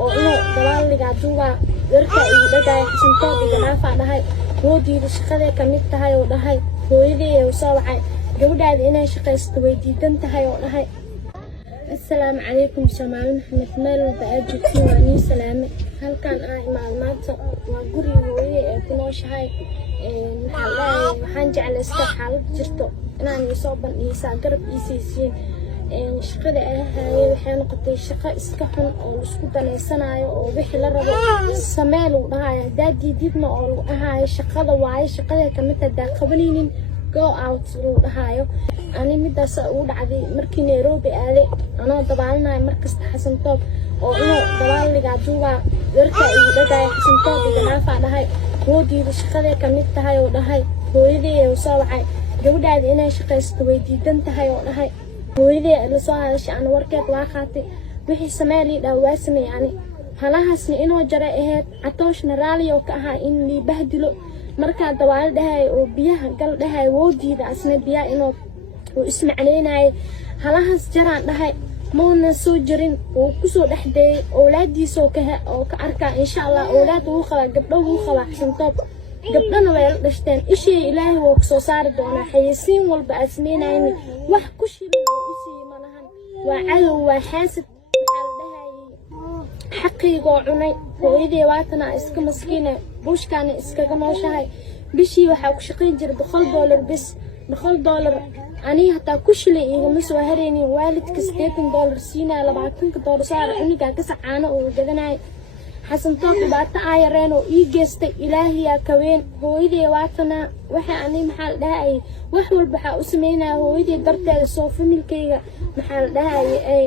oo inuu dalaaliga duuba warka iyo dhagay xisantooda ganaafa dhahay roodiida shaqada ka mid tahay oo dhahay hooyadii oo soo wacay gabadhaada inay shaqaysto way diidan tahay oo dhahay السلام عليكم شمال محمد مال بأجتي واني سلامة هل كان معلومات وقولي هوي كنوش هاي محلاي وحنجي على استحالة جرتو أنا يصابن يساقرب يسيسين شقد هاي وحين قطي شقة إسكحن أو سكوتنا السنة أو بحي للربع السمال وهاي دادي ديدنا أو هاي شقة وعاي شقة كمتة دا قبلين go out هايو أنا مدة سأقول عادي مركي نيروبي عادي أنا طبعاً مركز حسن توب أو إنه دلال اللي قاعدوها وركا إيدا حسن توب إذا نافع لهاي ودي الشقة كميت هاي ولهاي هويدي وصاوعي جودة عادي إنا شقة استوي ديدن هاي ولهاي هويدي اللي صاها أنا وركت واخاتي وحي سمالي لو واسمي يعني هلاهاسني إنه جرائهات عطوش نرالي وكاها إني بهدلو marka dawaal dhahay oo biyaha gal dhahay woodiida asna biyaha inoo oo ismacleynay halahaas jaraan dhahay moona soo jirin oo ku soo dhaxday awlaadiisa oo ka arka insha Allah awlaad uu qala gabdho uu qala xintoob gabdhana way la dhashteen ishii ilaahay oo soo saar doona xayisiin walba asmeenayn wax ku shirin oo isii malahan waa calow waa xaasid حقيقة عني هويدي واتنا اسك مسكينة بوش كان اسكاga nooshahay bishii waxa ku shaqeyn jiray $100 bis $100 ani hata ku shilay igama soo hareenin waalidka $80 siinaa $20 saar aniga ka sacaano oo gadanay xasan toog baata ayareen oo ii geystay ilaahiya ka weyn hooyadii waatana waxa ani maxal dhahay wax walba waxa u sameynaa hooyadii darteeda soo familkayga maxal dhahay ay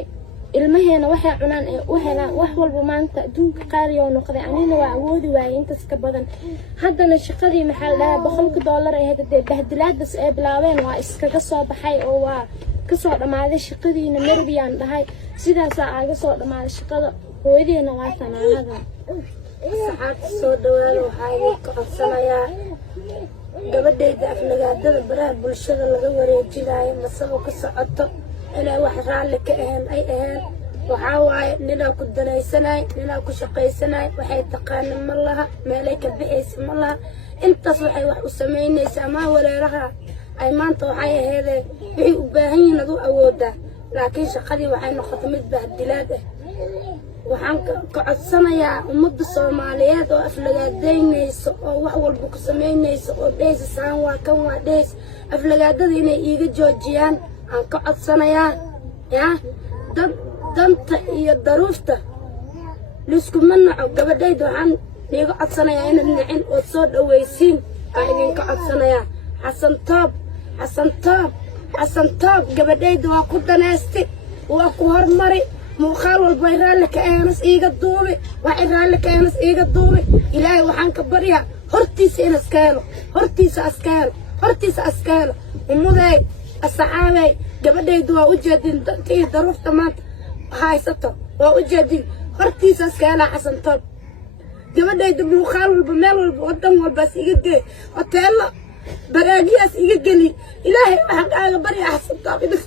ilmaheena waxay cunaan ee u helaan wax walba maanta adduunka qaali oo noqday anina waa awoodi waayay intaas ka badan haddana shaqadii maxaa la dhahaa $100 ay hadday bahdilaadaas ay bilaabeen waa iskaga soo baxay oo waa ka soo dhamaaday shaqadiina Merbiyaan dhahay sidaas aaga soo dhamaaday shaqada hooyadeena waa tanaanada saxaad soo dhawaalo waxay ka codsanayaa gabadheeda aflagaadada baraha bulshada laga wareejinayo masabo ka socoto أنا واحد رالك أي وحاوي نلا كدنيسناي نلا كشقيسناي وحي تقانم الله مالك بحيس الله انت صحي وح وسميني سما ولا رها أي ما انت وحي هذا بحي وباهين ذو أوده لكن شقدي وحي نختمت بهالدلاده وحن كعصنا يا أمد الصوماليات وأفلقات دينيس وحول بك سمينيس وديس سان وكم وديس أفلقات ديني إيجي جوجيان aan ka codsanayaa danta iyo daruufta liskuma naco gabadhayda waxaan iiga codsanayaa inaad nicin oo soo dhawaysiin aan idinka codsanayaa xasan toob gabadhayda waa ku danaystay waa ku hormari muuqaal walba raalli ka aanas iiga duubi waxay raalli ka aanas iiga duubi ilaahay waxaan ka baryaa hortiisa in hortiisa askaalo umuday الصحابي gabadhay waa u jeedin tii daruufta maanta haysato waa u jeedin hortiisa iskaala xasan toob gabadhay muuqaal walba meel walba wadan walba iga geey hoteelo baraagiyaas iga geli ilaahay waxaan kaaga baryaa xasan toob